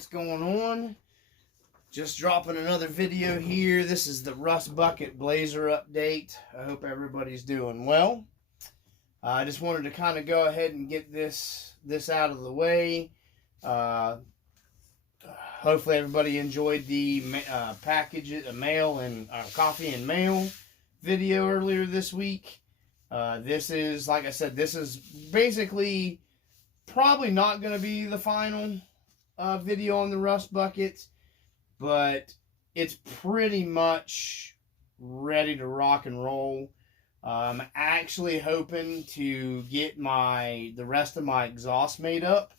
what's going on? Just dropping another video here. This is the Rustbucket Blazer update. I hope everybody's doing well. I just wanted to kind of go ahead and get this out of the way. Hopefully everybody enjoyed the mail and coffee and mail video earlier this week. This is, like I said, this is basically probably not going to be the final video on the Rustbucket, but it's pretty much ready to rock and roll. I'm actually hoping to get the rest of my exhaust made up,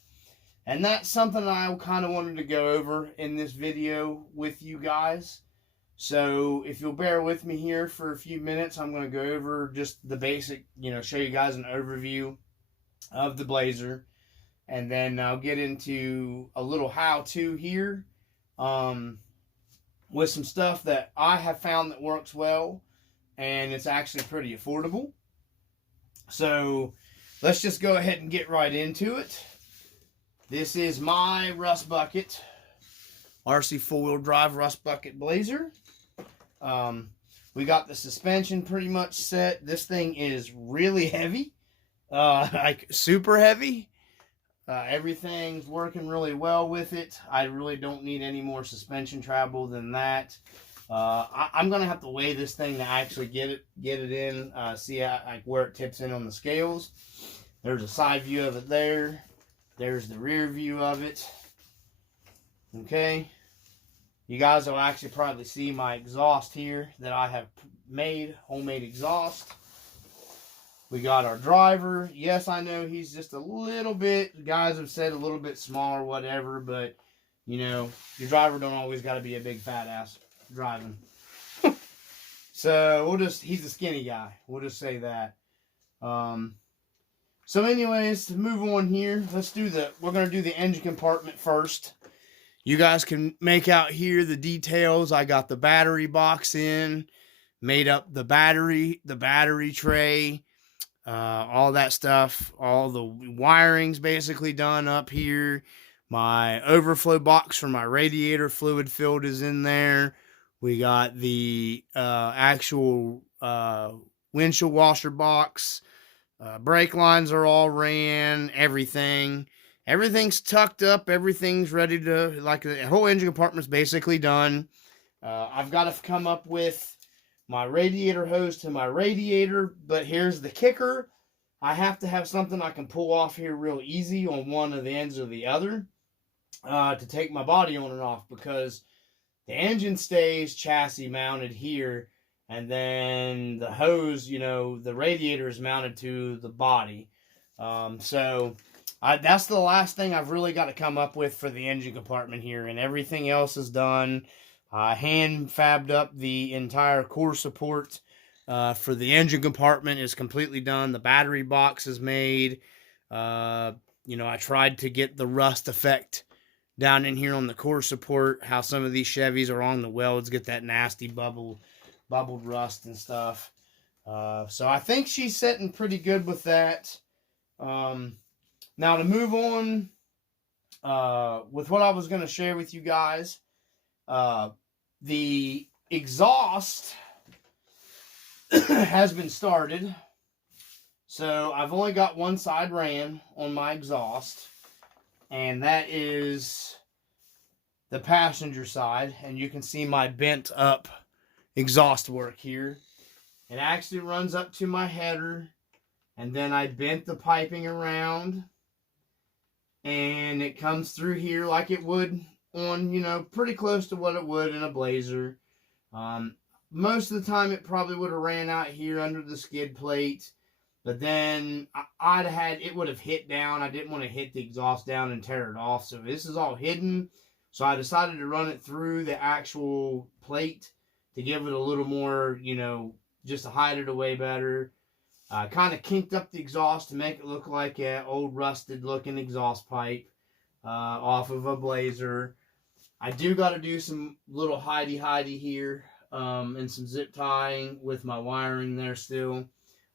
and that's something I kind of wanted to go over in this video with you guys. So if you'll bear with me here for a few minutes, I'm going to go over just the basic, show you guys an overview of the Blazer, and then I'll get into a little how-to here with some stuff that I have found that works well, and it's actually pretty affordable. So let's just go ahead and get right into it. This is my Rustbucket, Rc4wd Rustbucket Blazer. We got the suspension pretty much set. This thing is really heavy, like super heavy. Everything's working really well with it. I really don't need any more suspension travel than that. I'm gonna have to weigh this thing to actually get it in, see like where it tips in on the scales. There's a side view of it there. There's the rear view of it. Okay. You guys will actually probably see my exhaust here that I have made, homemade exhaust. We got our driver. Yes, I know he's just a little bit, guys have said a little bit smaller, whatever, but, your driver don't always got to be a big fat ass driving. So, he's a skinny guy. We'll just say that. So anyways, to move on here, we're going to do the engine compartment first. You guys can make out here the details. I got the battery box in, made up the battery tray, all that stuff. All the wiring's basically done up here. My overflow box for my radiator fluid filled is in there. We got the actual windshield washer box. Brake lines are all ran, everything's tucked up, everything's ready to, like, the whole engine compartment's basically done. I've got to come up with my radiator hose to my radiator, but here's the kicker. I have to have something I can pull off here real easy on one of the ends or the other to take my body on and off, because the engine stays chassis mounted here, and then the hose, the radiator is mounted to the body. So that's the last thing I've really got to come up with for the engine compartment here, and everything else is done. Hand fabbed up the entire core support for the engine compartment is completely done. The battery box is made. I tried to get the rust effect down in here on the core support, how some of these Chevys are on the welds, get that nasty bubbled rust and stuff. So I think she's sitting pretty good with that. Now to move on with what I was going to share with you guys, the exhaust has been started. So I've only got one side ran on my exhaust, and that is the passenger side, and you can see my bent up exhaust work here. It actually runs up to my header, and then I bent the piping around, and it comes through here like it would on, pretty close to what it would in a Blazer. Most of the time it probably would have ran out here under the skid plate, but then it would have hit down. I didn't want to hit the exhaust down and tear it off, so this is all hidden. So I decided to run it through the actual plate to give it a little more, just to hide it away better. Kind of kinked up the exhaust to make it look like an old rusted looking exhaust pipe off of a Blazer. I do got to do some little hidey here and some zip tying with my wiring there still.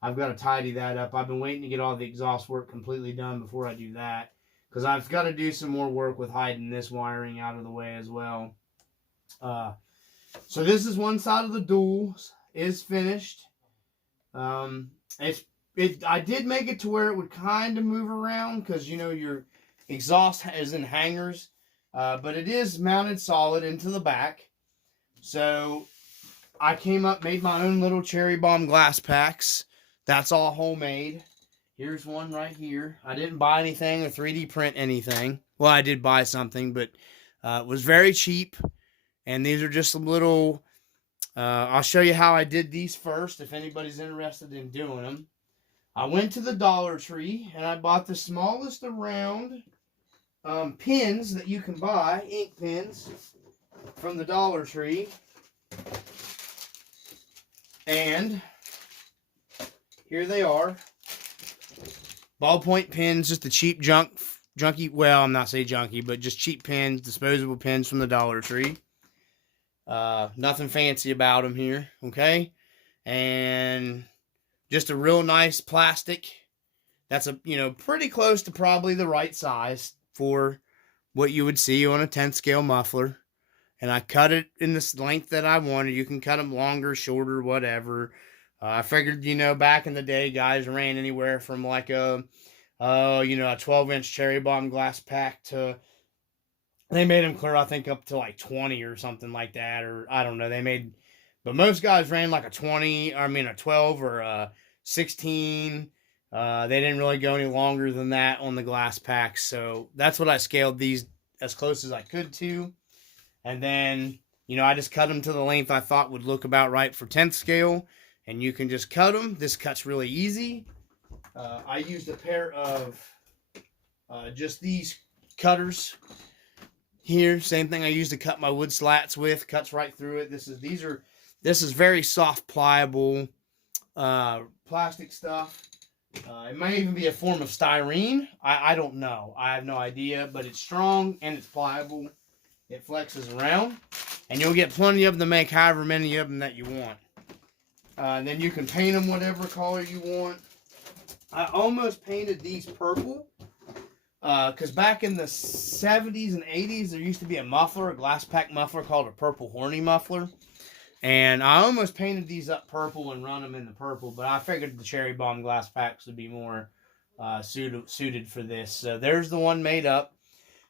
I've got to tidy that up. I've been waiting to get all the exhaust work completely done before I do that, because I've got to do some more work with hiding this wiring out of the way as well. So this is one side of the dual is finished. I did make it to where it would kind of move around because, you know, your exhaust is in hangers, but it is mounted solid into the back. So I came up, made my own little cherry bomb glass packs. That's all homemade. Here's one right here. I didn't buy anything or 3D print anything. Well, I did buy something, but it was very cheap. And these are just some little... I'll show you how I did these first if anybody's interested in doing them. I went to the Dollar Tree and I bought the smallest around pins that you can buy, ink pins, from the Dollar Tree. And here they are. Ballpoint pins, just the cheap junky, well, I'm not saying junky, but just cheap pins, disposable pins from the Dollar Tree. Nothing fancy about them here, okay? And just a real nice plastic. That's pretty close to probably the right size for what you would see on a 10th scale muffler. And I cut it in the length that I wanted. You can cut them longer, shorter, whatever. I figured, back in the day, guys ran anywhere from like a 12-inch cherry bomb glass pack to, they made them clear, I think, up to like 20 or something like that. Or I don't know. But most guys ran like a 12 or a 16. They didn't really go any longer than that on the glass packs. So that's what I scaled these as close as I could to. And then, I just cut them to the length I thought would look about right for 10th scale. And you can just cut them. This cuts really easy. I used a pair of just these cutters here. Same thing I used to cut my wood slats with. Cuts right through it. This is very soft, pliable plastic stuff. It might even be a form of styrene. I don't know. I have no idea. But it's strong and it's pliable. It flexes around. And you'll get plenty of them to make however many of them that you want. And then you can paint them whatever color you want. I almost painted these purple. Because back in the 70s and 80s, there used to be a glass pack muffler called a purple horny muffler. And I almost painted these up purple and run them in the purple. But I figured the cherry bomb glass packs would be more suited for this. So there's the one made up.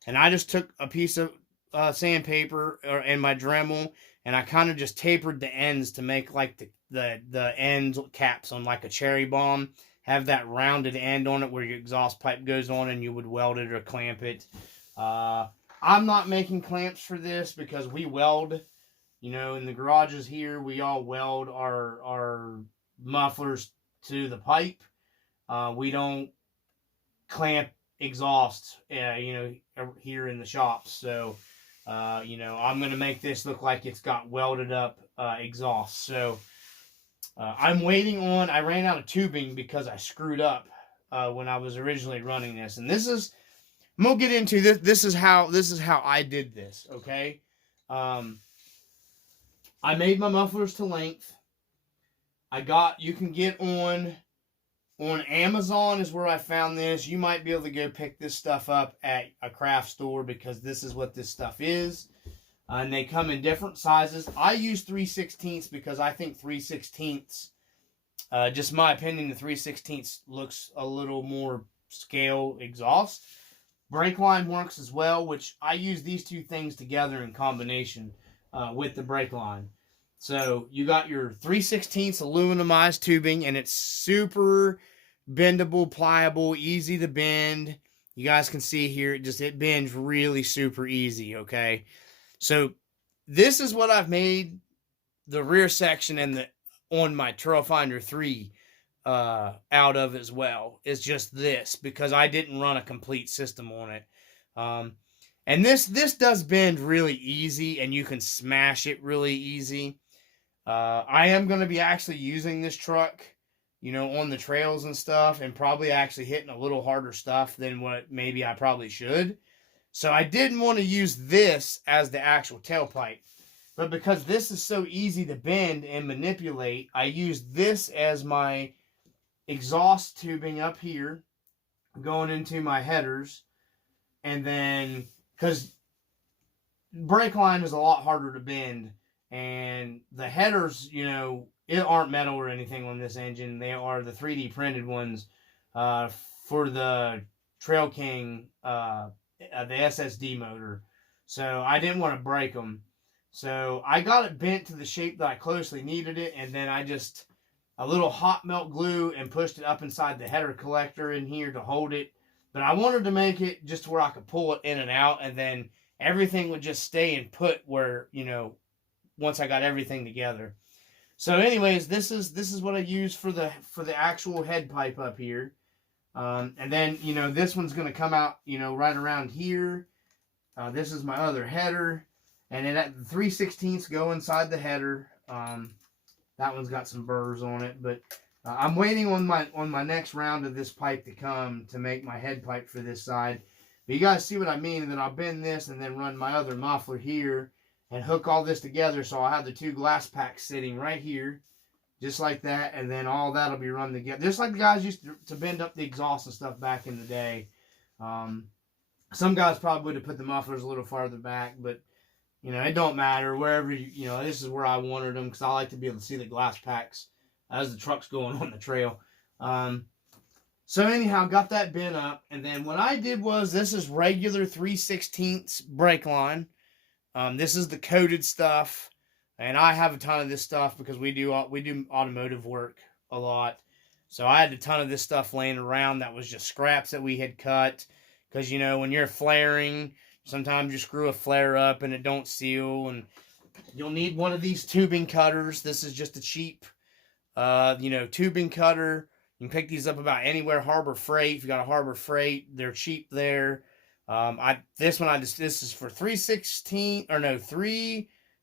And I just took a piece of sandpaper and my Dremel, and I kind of just tapered the ends to make like the end caps on like a cherry bomb. Have that rounded end on it where your exhaust pipe goes on and you would weld it or clamp it. I'm not making clamps for this because we weld, in the garages here, we all weld our mufflers to the pipe. We don't clamp exhaust, here in the shops. So, I'm going to make this look like it's got welded up exhaust. So, I'm waiting on, I ran out of tubing because I screwed up when I was originally running this. And this is, I'm going to get into this. This is how I did this, okay? I made my mufflers to length. You can get on Amazon is where I found this. You might be able to go pick this stuff up at a craft store because this is what this stuff is. And they come in different sizes. I use 3/16 because I think 3/16, just my opinion, the 3/16 looks a little more scale exhaust. Brake line works as well, which I use these two things together in combination with the brake line. So you got your 3/16 aluminumized tubing, and it's super bendable, pliable, easy to bend. You guys can see here, it bends really super easy, okay? So this is what I've made the rear section and on my Trail Finder 3 out of as well. It's just this because I didn't run a complete system on it. And this does bend really easy, and you can smash it really easy. I am going to be actually using this truck, on the trails and stuff, and probably actually hitting a little harder stuff than what maybe I probably should. So I didn't want to use this as the actual tailpipe. But because this is so easy to bend and manipulate, I used this as my exhaust tubing up here, going into my headers. And then, because brake line is a lot harder to bend, and the headers, you know, it aren't metal or anything on this engine. They are the 3D printed ones for the Trail King, the SSD motor. So I didn't want to break them. So I got it bent to the shape that I closely needed it, and then I just a little hot melt glue and pushed it up inside the header collector in here to hold it. But I wanted to make it just where I could pull it in and out, and then everything would just stay and put where, you know, once I got everything together. So anyways, this is what I use for the actual head pipe up here. And then, you know, this one's going to come out, you know, right around here. This is my other header. And then at the 3/16 go inside the header. That one's got some burrs on it. But I'm waiting on my next round of this pipe to come to make my head pipe for this side. But you guys see what I mean. And then I'll bend this and then run my other muffler here and hook all this together. So I'll have the two glass packs sitting right here. Just like that, and then all that'll be run together. Just like the guys used to bend up the exhaust and stuff back in the day. Some guys probably would have put the mufflers a little farther back, but, you know, it don't matter. Wherever, you know, this is where I wanted them, because I like to be able to see the glass packs as the truck's going on the trail. So anyhow, got that bent up, and then what I did was, this is regular 3/16 brake line. This is the coated stuff. And I have a ton of this stuff because we do automotive work a lot. So I had a ton of this stuff laying around that was just scraps that we had cut. Because, you know, when you're flaring, sometimes you screw a flare up and it don't seal. And you'll need one of these tubing cutters. This is just a cheap, you know, tubing cutter. You can pick these up about anywhere. Harbor Freight. If you got a Harbor Freight, they're cheap there. This is for 3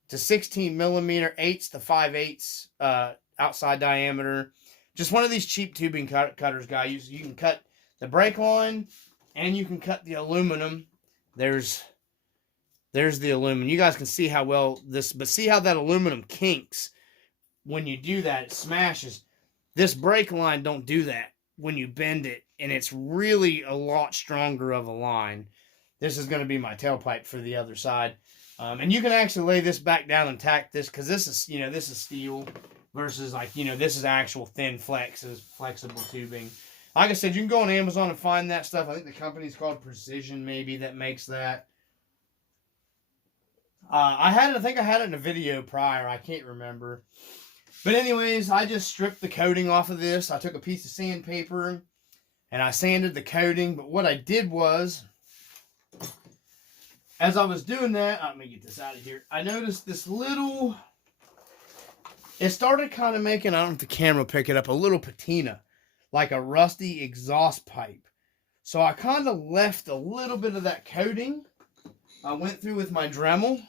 to 16 millimeter, 8s to 5/8 outside diameter. Just one of these cheap tubing cutters, guys. You can cut the brake line and you can cut the aluminum. There's the aluminum. You guys can see how well this, but see how that aluminum kinks when you do that. It smashes. This brake line don't do that when you bend it, and it's really a lot stronger of a line. This is going to be my tailpipe for the other side. And you can actually lay this back down and tack this, because this is, you know, this is steel versus, like, you know, this is actual thin flexible tubing. Like I said, you can go on Amazon and find that stuff. I think the company's called Precision, maybe, that makes that. I think I had it in a video prior. I can't remember. But anyways, I just stripped the coating off of this. I took a piece of sandpaper and I sanded the coating. But what I did was, as I was doing that, let me get this out of here. I noticed this little, it started kind of making, I don't know if the camera will pick it up, a little patina, like a rusty exhaust pipe. So I kind of left a little bit of that coating. I went through with my Dremel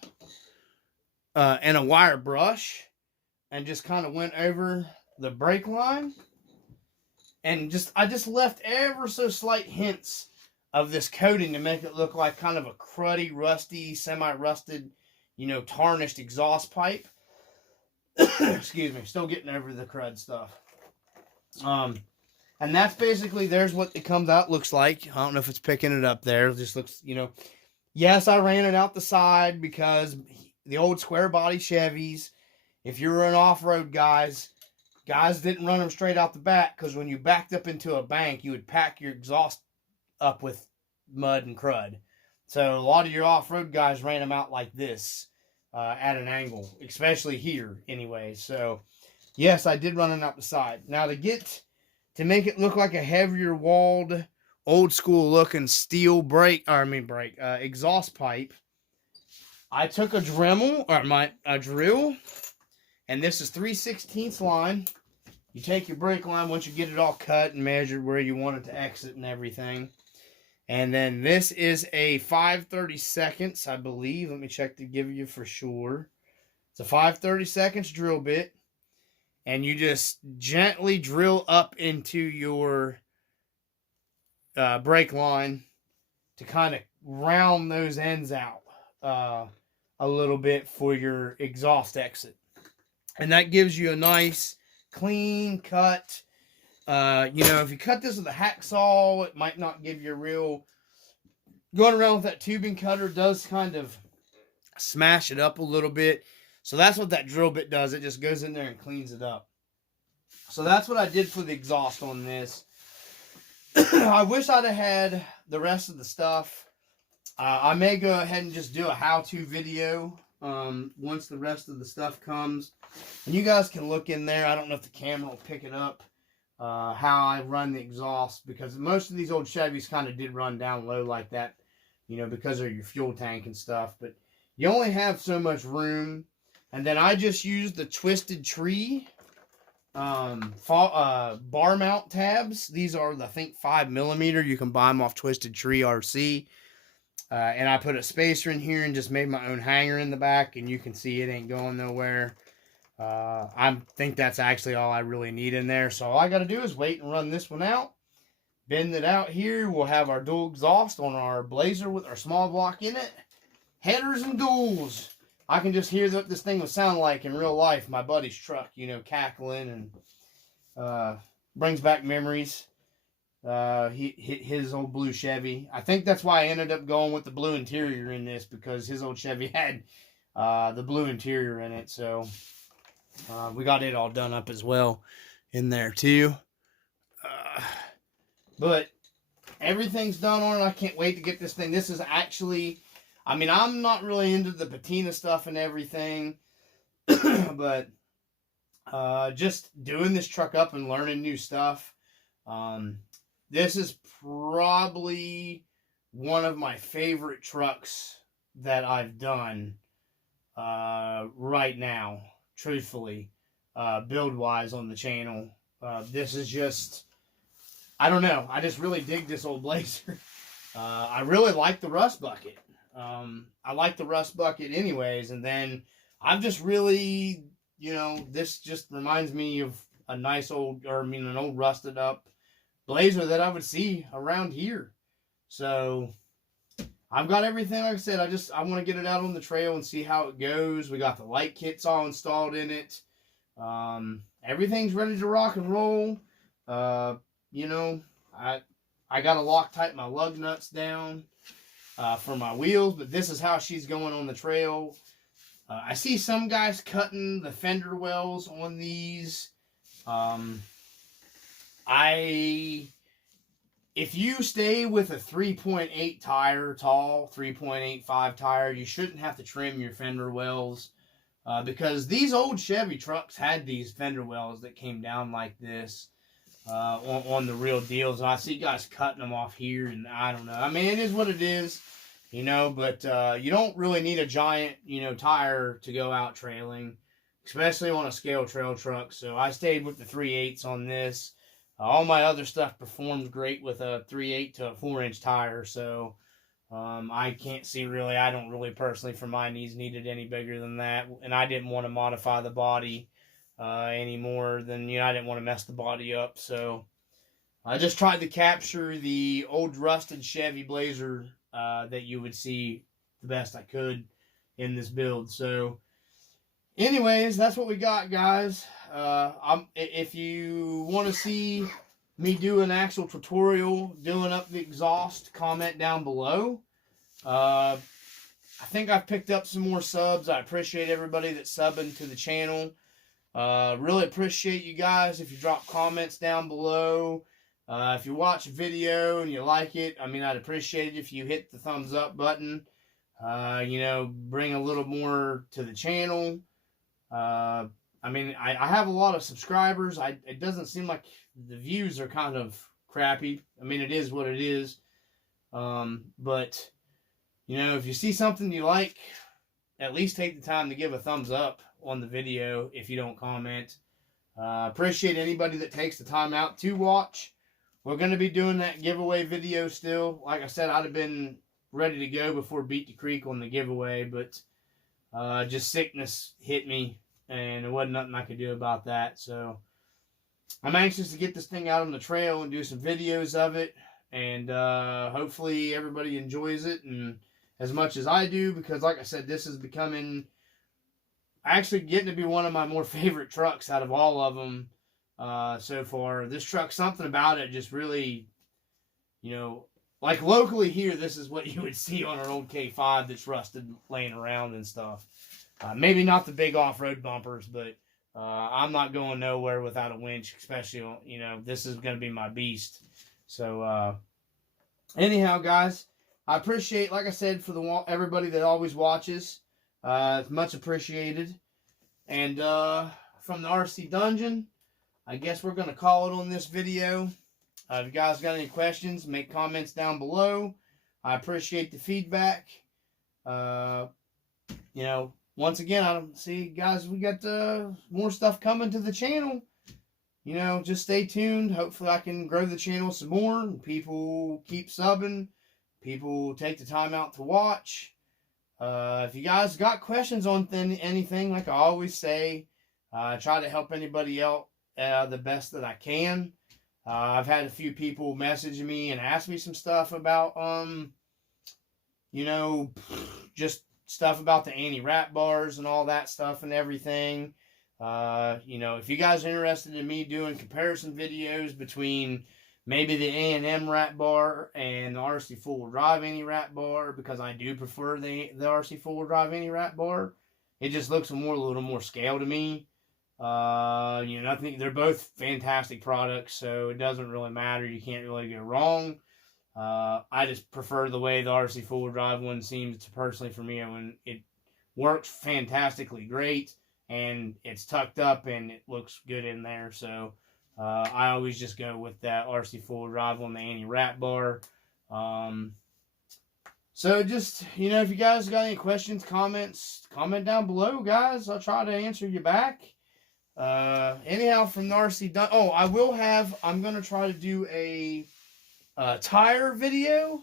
and a wire brush and just kind of went over the brake line. And I just left ever so slight hints of this coating to make it look like kind of a cruddy, rusty, semi-rusted, you know, tarnished exhaust pipe. Excuse me, still getting over the crud stuff. And that's basically, there's what it comes out looks like. I don't know if it's picking it up there. It just looks, you know. Yes, I ran it out the side because the old square body Chevys, if you were an off-road guys didn't run them straight out the back, because when you backed up into a bank, you would pack your exhaust up with mud and crud. So a lot of your off-road guys ran them out like this at an angle, especially here anyway. So yes, I did run it out the side. Now to make it look like a heavier walled, old school looking steel exhaust pipe, I took a Dremel, or a drill, and this is 3/16 line. You take your brake line once you get it all cut and measured where you want it to exit and everything. And then this is a 5/32, I believe. Let me check to give you for sure. It's a 5/32 drill bit. And you just gently drill up into your brake line to kind of round those ends out a little bit for your exhaust exit. And that gives you a nice, clean cut. You know, if you cut this with a hacksaw, it might not give you a real going around with that tubing cutter does kind of smash it up a little bit. So that's what that drill bit does. It just goes in there and cleans it up. So that's what I did for the exhaust on this. I wish I'd have had the rest of the stuff. I may go ahead and just do a how-to video once the rest of the stuff comes. And you guys can look in there. I don't know if the camera will pick it up, how I run the exhaust. Because most of these old Chevys kind of did run down low like that, you know, because of your fuel tank and stuff. But you only have so much room. And then I just used the Twisted Tree bar mount tabs. These are, I think, 5mm. You can buy them off Twisted Tree RC. And I put a spacer in here and just made my own hanger in the back. And you can see it ain't going nowhere. I think that's actually all I really need in there. So all I got to do is wait and run this one out. Bend it out here. We'll have our dual exhaust on our Blazer with our small block in it. Headers and duals. I can just hear what this thing would sound like in real life. My buddy's truck, you know, cackling, and brings back memories. His old blue Chevy. I think that's why I ended up going with the blue interior in this, because his old Chevy had the blue interior in it. So we got it all done up as well in there too. But everything's done on it. I can't wait to get this thing. This is actually, I mean, I'm not really into the patina stuff and everything, but just doing this truck up and learning new stuff. This is probably one of my favorite trucks that I've done right now, truthfully, build-wise on the channel. This is just, I don't know, I just really dig this old Blazer. I really like the Rustbucket. I like the Rustbucket anyways, and then I've just really, you know, this just reminds me of a nice old, or I mean an old rusted up Blazer that I would see around here. So I've got everything. Like I said, I want to get it out on the trail and see how it goes. We got the light kits all installed in it. Everything's ready to rock and roll. You know, I got to Loctite my lug nuts down for my wheels, but this is how she's going on the trail. I see some guys cutting the fender wells on these. If you stay with a 3.8 tire, tall 3.85 tire, you shouldn't have to trim your fender wells, because these old Chevy trucks had these fender wells that came down like this on the real deals. And I see guys cutting them off here, and I don't know. I mean, it is what it is, you know, but you don't really need a giant, you know, tire to go out trailing, especially on a scale trail truck. So I stayed with the 3/8s on this. All my other stuff performed great with a 3/8 to a 4-inch tire. So I can't see really, I don't really personally for my needs needed any bigger than that. And I didn't want to modify the body any more than, you know, I didn't want to mess the body up. So I just tried to capture the old rusted Chevy Blazer that you would see the best I could in this build. So anyways, that's what we got, guys. If you want to see me do an actual tutorial doing up the exhaust, comment down below. I think I've picked up some more subs. I appreciate everybody that's subbing to the channel. Really appreciate you guys if you drop comments down below. If you watch a video and you like it, I mean, I'd appreciate it if you hit the thumbs up button. You know, bring a little more to the channel. I mean, I have a lot of subscribers. It doesn't seem like the views are kind of crappy. I mean, it is what it is. But, you know, if you see something you like, at least take the time to give a thumbs up on the video if you don't comment. Appreciate anybody that takes the time out to watch. We're going to be doing that giveaway video still. Like I said, I'd have been ready to go before Beat the Creek on the giveaway, but just sickness hit me. And there wasn't nothing I could do about that. So I'm anxious to get this thing out on the trail and do some videos of it. And hopefully everybody enjoys it and as much as I do. Because like I said, this is becoming, actually getting to be one of my more favorite trucks out of all of them so far. This truck, something about it just really, you know, like locally here, this is what you would see on an old K5 that's rusted laying around and stuff. Maybe not the big off-road bumpers, but I'm not going nowhere without a winch, especially, you know, this is going to be my beast. So, anyhow, guys, I appreciate, like I said, for everybody that always watches. It's much appreciated. And from the RC Dungeon, I guess we're going to call it on this video. If you guys got any questions, make comments down below. I appreciate the feedback. You know, once again, I don't see, guys, we got more stuff coming to the channel. You know, just stay tuned. Hopefully I can grow the channel some more. And people keep subbing. People take the time out to watch. If you guys got questions on anything, like I always say, I try to help anybody out the best that I can. I've had a few people message me and ask me some stuff about, you know, just stuff about the anti-wrap bars and all that stuff and everything. You know, if you guys are interested in me doing comparison videos between maybe the A&M wrap bar and the Rc4wd Drive anti-wrap bar, because I do prefer the Rc4wd Drive anti-wrap bar. It just looks a little more scale to me. You know, I think they're both fantastic products, so it doesn't really matter. You can't really go wrong. I just prefer the way the Rc4wd Drive one seems to, personally, for me, when it works fantastically great and it's tucked up and it looks good in there. So I always just go with that Rc4wd Drive on the anti-wrap bar. So just, you know, if you guys got any questions, comments, comment down below, guys. I'll try to answer you back. Anyhow, from the RC Dun, oh, I'm gonna try to do a tire video.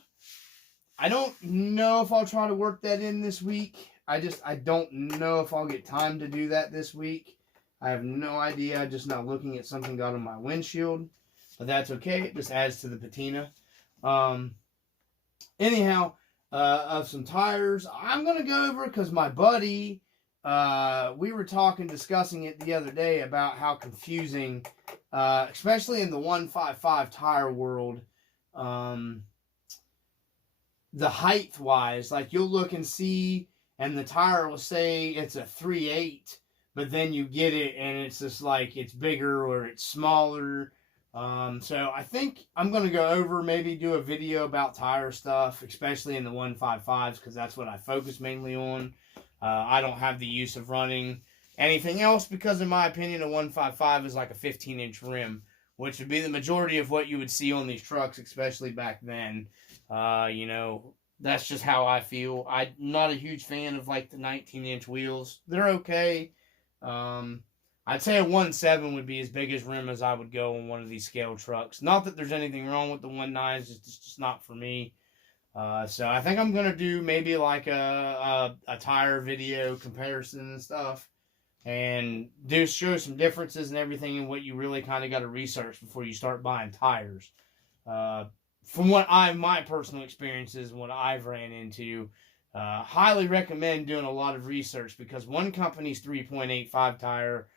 I don't know if I'll try to work that in this week. I don't know if I'll get time to do that this week. I have no idea. I'm just not looking at something got on my windshield, but that's okay. It just adds to the patina. Anyhow, of some tires, I'm gonna go over, because my buddy, we were discussing it the other day about how confusing, especially in the 155 tire world, the height wise, like you'll look and see, and the tire will say it's a 3/8, but then you get it and it's just like it's bigger or it's smaller. So I think I'm going to go over, maybe do a video about tire stuff, especially in the 155s, because that's what I focus mainly on. I don't have the use of running anything else, because in my opinion, a 155 is like a 15-inch rim, which would be the majority of what you would see on these trucks, especially back then. You know, that's just how I feel. I'm not a huge fan of like the 19-inch wheels. They're okay. I'd say a 1.7 would be as big as rim as I would go on one of these scale trucks. Not that there's anything wrong with the 1.9s, it's just not for me. So I think I'm going to do maybe like a tire video comparison and stuff, and show some differences and everything, and what you really kind of got to research before you start buying tires. From what my personal experiences and what I've ran into, highly recommend doing a lot of research, because one company's 3.85 tire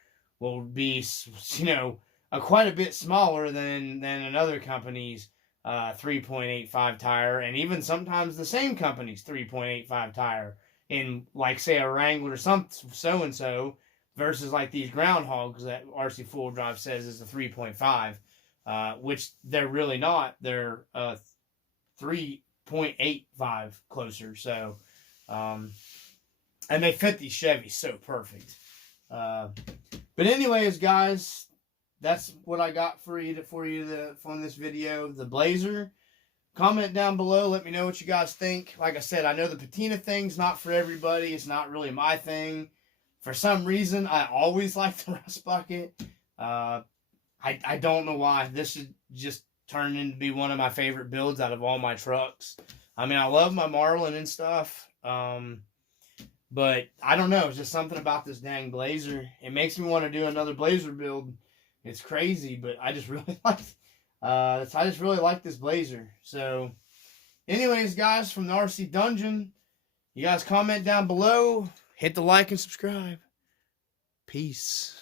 will be, you know, quite a bit smaller than another company's 3.85 tire, and even sometimes the same company's 3.85 tire in, like, say, a Wrangler so-and-so versus like these groundhogs that Rc4wd Drive says is a 3.5, which they're really not. They're 3.85 closer. So, and they fit these Chevys so perfect. But anyways, guys, that's what I got for you from this video, the Blazer. Comment down below. Let me know what you guys think. Like I said, I know the patina thing's not for everybody. It's not really my thing. For some reason, I always like the Rust Bucket. I don't know why. This should just turn into be one of my favorite builds out of all my trucks. I mean, I love my Marlin and stuff. But I don't know. It's just something about this dang Blazer. It makes me want to do another Blazer build. It's crazy, but I just really like this Blazer. So, anyways, guys, from the RC Dungeon, you guys comment down below. Hit the like and subscribe. Peace.